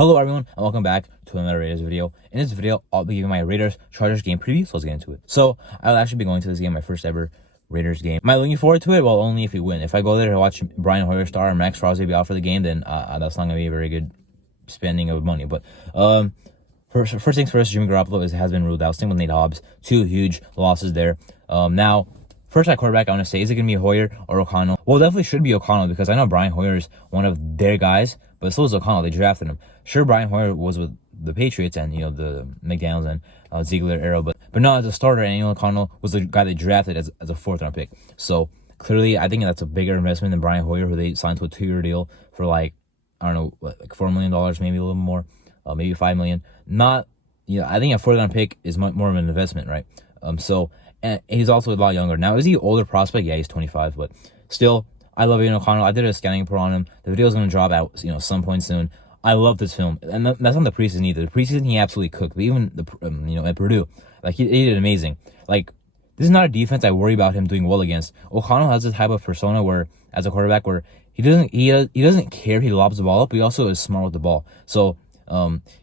Hello everyone, and welcome back to another Raiders video. In this video, I'll be giving my Raiders-Chargers game preview, so let's get into it. So, I'll actually be going to this game, my first ever Raiders game. Am I looking forward to it? Well, only if we win. If I go there to watch Brian Hoyer star and Max Crosby be out for the game, then that's not going to be a very good spending of money. But first things first, Jimmy Garoppolo has been ruled out. Same with Nate Hobbs. Two huge losses there. Now, first at quarterback, I want to say, is it going to be Hoyer or O'Connell? Well, it definitely should be O'Connell because I know Brian Hoyer is one of their guys, but so is O'Connell. They drafted him. Sure, Brian Hoyer was with the Patriots and, the McDaniels and Ziegler era, but not as a starter, and O'Connell was the guy they drafted as a fourth-round pick. So, clearly, I think that's a bigger investment than Brian Hoyer, who they signed to a 2-year deal for, like $4 million, maybe a little more, maybe $5 million. Not, I think a fourth-round pick is much more of an investment, right? And he's also a lot younger. Now, is he an older prospect? Yeah, he's 25, but still, I love Aiden O'Connell. I did a scouting report on him. The video is going to drop out, some point soon. I love this film, and that's not the preseason either. The preseason, he absolutely cooked, but even, at Purdue, he did amazing. This is not a defense I worry about him doing well against. O'Connell has this type of persona where, as a quarterback, where he doesn't care if he lobs the ball up, but he also is smart with the ball. So,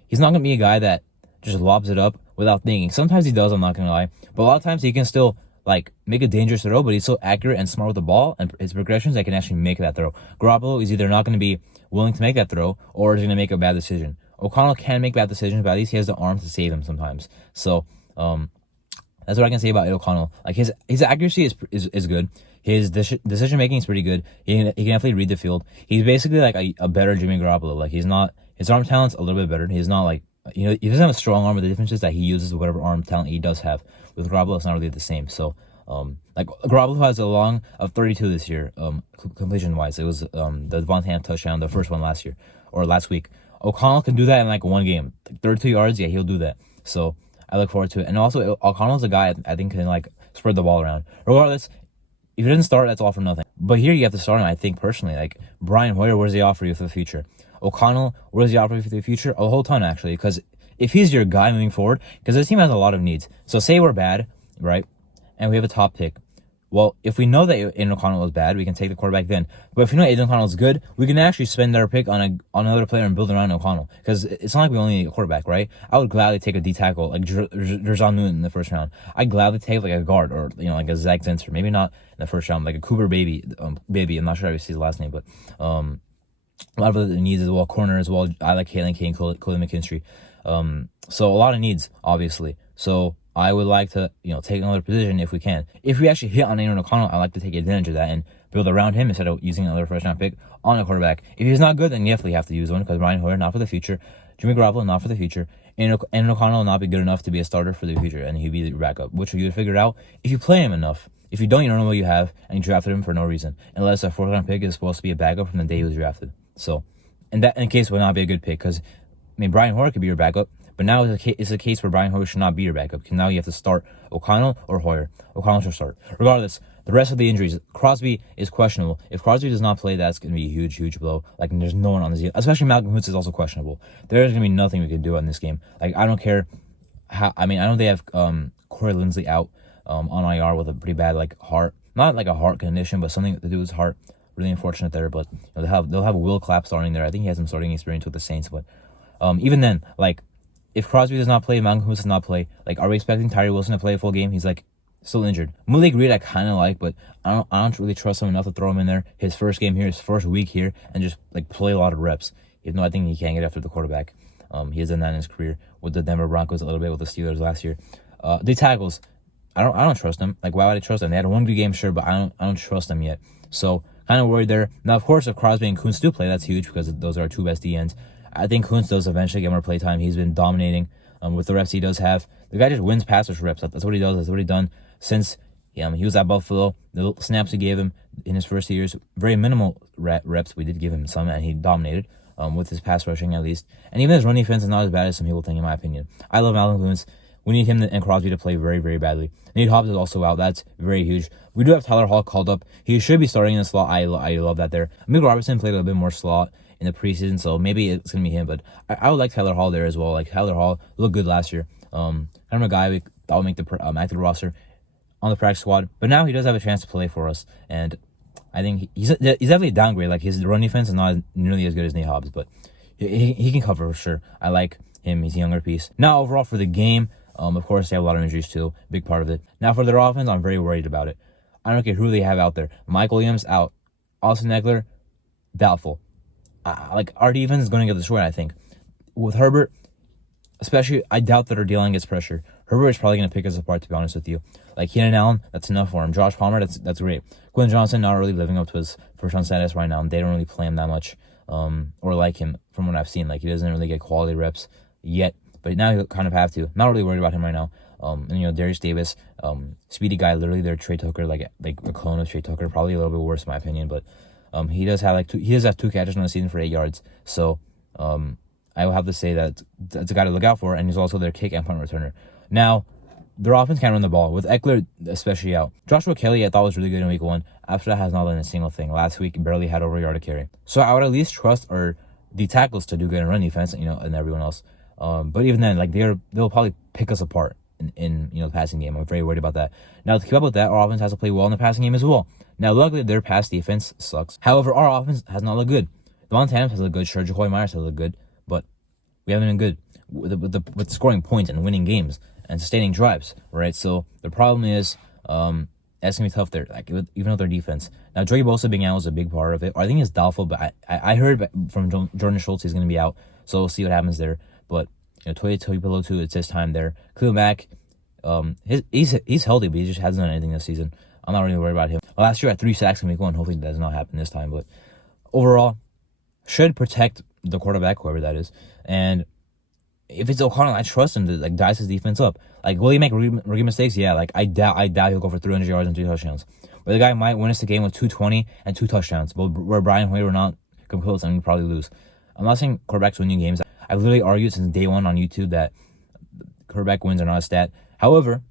he's not going to be a guy that just lobs it up without thinking. Sometimes he does, I'm not going to lie. But a lot of times he can still, make a dangerous throw, but he's so accurate and smart with the ball and his progressions that can actually make that throw. Garoppolo is either not going to be willing to make that throw or is going to make a bad decision. O'Connell can make bad decisions, but at least he has the arm to save him sometimes. So, that's what I can say about O'Connell. His accuracy is good. His decision making is pretty good. He can definitely read the field. He's basically a better Jimmy Garoppolo. His arm talent's a little bit better. He's not he doesn't have a strong arm, but the difference is that he uses whatever arm talent he does have. With Garoppolo, it's not really the same. So, Garoppolo has a long of 32 this year, completion-wise. It was the Devontae touchdown, the first one last week. O'Connell can do that in one game. 32 yards, yeah, he'll do that. So, I look forward to it. And also, O'Connell's a guy I think can, spread the ball around. Regardless, if he doesn't start, that's all for nothing. But here you have to start him, I think, personally. Brian Hoyer, what does he offer you for the future? O'Connell, what does he offer you for the future? A whole ton, actually, because if he's your guy moving forward, because this team has a lot of needs. So say we're bad, right, and we have a top pick. Well, if we know that Aiden O'Connell is bad, we can take the quarterback then. But if we know Aiden O'Connell is good, we can actually spend our pick on another player and build around O'Connell. Because it's not like we only need a quarterback, right? I would gladly take a D-tackle, like Jerzon Newton in the first round. I'd gladly take a guard or, a Zach Zenser. Maybe not in the first round, like a Cooper Baby. I'm not sure how you say his last name, but a lot of the needs as well. Corner as well. I like Kalen Kane, Cody McKinstry. So a lot of needs, obviously. So I would like to, take another position if we can. If we actually hit on Aiden O'Connell, I like to take advantage of that and build around him instead of using another first-round pick on a quarterback. If he's not good, then you definitely have to use one because Brian Hoyer, not for the future. Jimmy Garoppolo, not for the future. And O'Connell will not be good enough to be a starter for the future, and he'll be the backup, which you would figure out if you play him enough. If you don't know what you have, and you drafted him for no reason, unless a fourth-round pick is supposed to be a backup from the day he was drafted. So, and that in case would not be a good pick because, Brian Hoyer could be your backup, but now it's a case where Brian Hoyer should not be your backup because now you have to start O'Connell or Hoyer. O'Connell should start. Regardless, the rest of the injuries, Crosby is questionable. If Crosby does not play, that's going to be a huge, huge blow. There's no one on this team. Especially Malcolm Hoots is also questionable. There's going to be nothing we can do on this game. I don't care how, I know they have Corey Linsley out on IR with a pretty bad, heart, not a heart condition, but something to do with his heart. Really unfortunate there, but they'll have Will Clapp starting there. I think he has some starting experience with the Saints, but even then, if Crosby does not play, Malcolm Hoots does not play, are we expecting Tyree Wilson to play a full game? He's still injured. Malik Reed I kind of like, but I don't really trust him enough to throw him in there. His first game here, his first week here, and just play a lot of reps. Even though I think he can get after the quarterback. He has done that in his career with the Denver Broncos, a little bit with the Steelers last year. The tackles, I don't trust them. Why would I trust them? They had one good game, sure, but I don't trust them yet. So kind of worried there. Now, of course, if Crosby and Kuntz do play, that's huge because those are our two best DNs. I think Kuntz does eventually get more play time. He's been dominating with the reps he does have. The guy just wins pass rush reps. That's what he does. That's what he's done since he was at Buffalo. The little snaps we gave him in his first years, very minimal reps. We did give him some, and he dominated with his pass rushing at least. And even his run defense is not as bad as some people think, in my opinion. I love Malcolm Kuntz. We need him and Crosby to play very, very badly. Nate Hobbs is also out. That's very huge. We do have Tyler Hall called up. He should be starting in the slot. I love that there. Amick Robertson played a bit more slot in the preseason, so maybe it's going to be him. But I would like Tyler Hall there as well. Tyler Hall looked good last year. Kind of a guy we thought would make the active roster on the practice squad. But now he does have a chance to play for us. And I think he's definitely a downgrade. His run defense is not nearly as good as Nate Hobbs. But he can cover for sure. I like him. He's a younger piece. Now, overall for the game, of course, they have a lot of injuries too. Big part of it. Now, for their offense, I'm very worried about it. I don't care who they have out there. Mike Williams out. Austin Eckler, doubtful. Like, our defense is going to get destroyed, I think. With Herbert, especially, I doubt that our D-line gets pressure. Herbert is probably going to pick us apart, to be honest with you. Like, Keenan Allen, that's enough for him. Josh Palmer, that's great. Quinn Johnson, not really living up to his first-round status right now. They don't really play him that much, or like him from what I've seen. Like, he doesn't really get quality reps yet, but now he'll kind of have to. Not really worried about him right now. And, Darius Davis, speedy guy, literally their Trey Tucker, like a clone of Trey Tucker, probably a little bit worse in my opinion, but he does have two catches in the season for 8 yards. So I will have to say that that's a guy to look out for, and he's also their kick and punt returner. Now, their offense can't run the ball, with Eckler especially out. Joshua Kelly, I thought was really good in week 1. After that, has not done a single thing. Last week, barely had over a yard to carry. So I would at least trust the tackles to do good in run defense, and everyone else. But even then, like they'll probably pick us apart in the passing game. I'm very worried about that. Now, to keep up with that, our offense has to play well in the passing game as well. Now, luckily, their pass defense sucks. However, our offense has not looked good. Devontae Adams has looked good. Sure, Jacoby Myers has looked good, but we haven't been good with scoring points and winning games and sustaining drives, right? So the problem is, that's gonna be tough there, like even with their defense. Now, Joey Bosa being out is a big part of it. I think it's doubtful, but I heard from Jordan Schultz he's gonna be out, so we'll see what happens there. But Toy Pillow too, it's his time there. Cleo Mack, he's healthy, but he just hasn't done anything this season. I'm not really worried about him. Last year, at 3 sacks in week 1. Hopefully, that does not happen this time. But overall, should protect the quarterback, whoever that is. And if it's O'Connell, I trust him to dice his defense up. Like, will he make rookie mistakes? Yeah. Like, I doubt he'll go for 300 yards and 2 touchdowns. But the guy might win us the game with 220 and 2 touchdowns. But where Brian Hoyer will not come close, and we'll probably lose. I'm not saying quarterbacks win games. I've literally argued since day 1 on YouTube that quarterback wins are not a stat. However,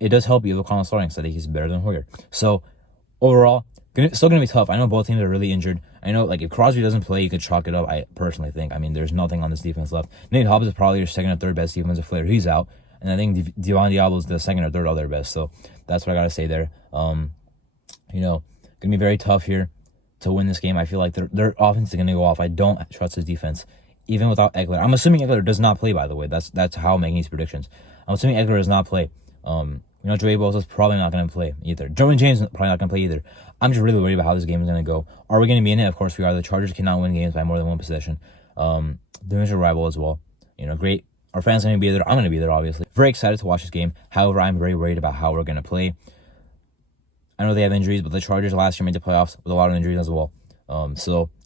it does help you if O'Connell's starting, so that he's better than Hoyer. So, overall, still going to be tough. I know both teams are really injured. I know, if Crosby doesn't play, you could chalk it up, I personally think. I mean, there's nothing on this defense left. Nate Hobbs is probably your second or third best defensive player. He's out. And I think Devon Diablo is the second or third other best. So, that's what I got to say there. Going to be very tough here to win this game. I feel like their offense is going to go off. I don't trust his defense, even without Eckler. I'm assuming Eckler does not play, by the way. That's how I'm making these predictions. I'm assuming Eckler does not play. Joey Bosa's probably not going to play either. Jordan James is probably not going to play either. I'm just really worried about how this game is going to go. Are we going to be in it? Of course we are. The Chargers cannot win games by more than 1 possession. Division rival as well. Great. Our fans are going to be there. I'm going to be there, obviously. Very excited to watch this game. However, I'm very worried about how we're going to play. I know they have injuries, but the Chargers last year made the playoffs with a lot of injuries as well. And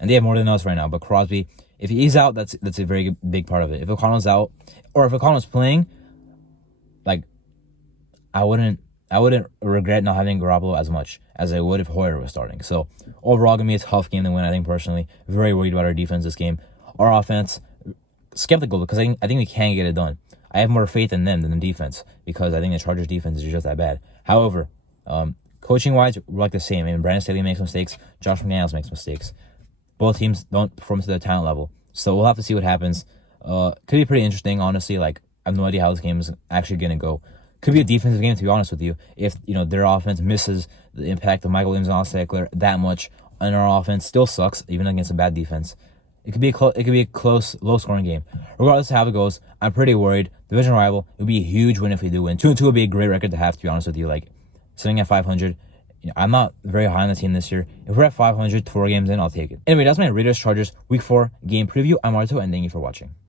they have more than us right now. But Crosby, if he's out, that's a very big part of it. If O'Connell's out, or if O'Connell's playing, I wouldn't regret not having Garoppolo as much as I would if Hoyer was starting. So, overall, going to be a tough game to win, I think, personally. Very worried about our defense this game. Our offense, skeptical, because I think we can get it done. I have more faith in them than the defense, because I think the Chargers' defense is just that bad. However, coaching-wise, we're like the same. I mean, Brandon Staley makes mistakes. Josh McDaniels makes mistakes. Both teams don't perform to their talent level. So, we'll have to see what happens. Could be pretty interesting, honestly. I have no idea how this game is actually going to go. Could be a defensive game, to be honest with you. If, their offense misses the impact of Michael Williams and Austin Eckler that much, and our offense still sucks, even against a bad defense. It could be a close, low-scoring game. Regardless of how it goes, I'm pretty worried. Division rival, it would be a huge win if we do win. 2-2 would be a great record to have, to be honest with you. Sitting at 500, I'm not very high on the team this year. If we're at 500, 4 games in, I'll take it. Anyway, that's my Raiders-Chargers Week 4 game preview. I'm Arto, and thank you for watching.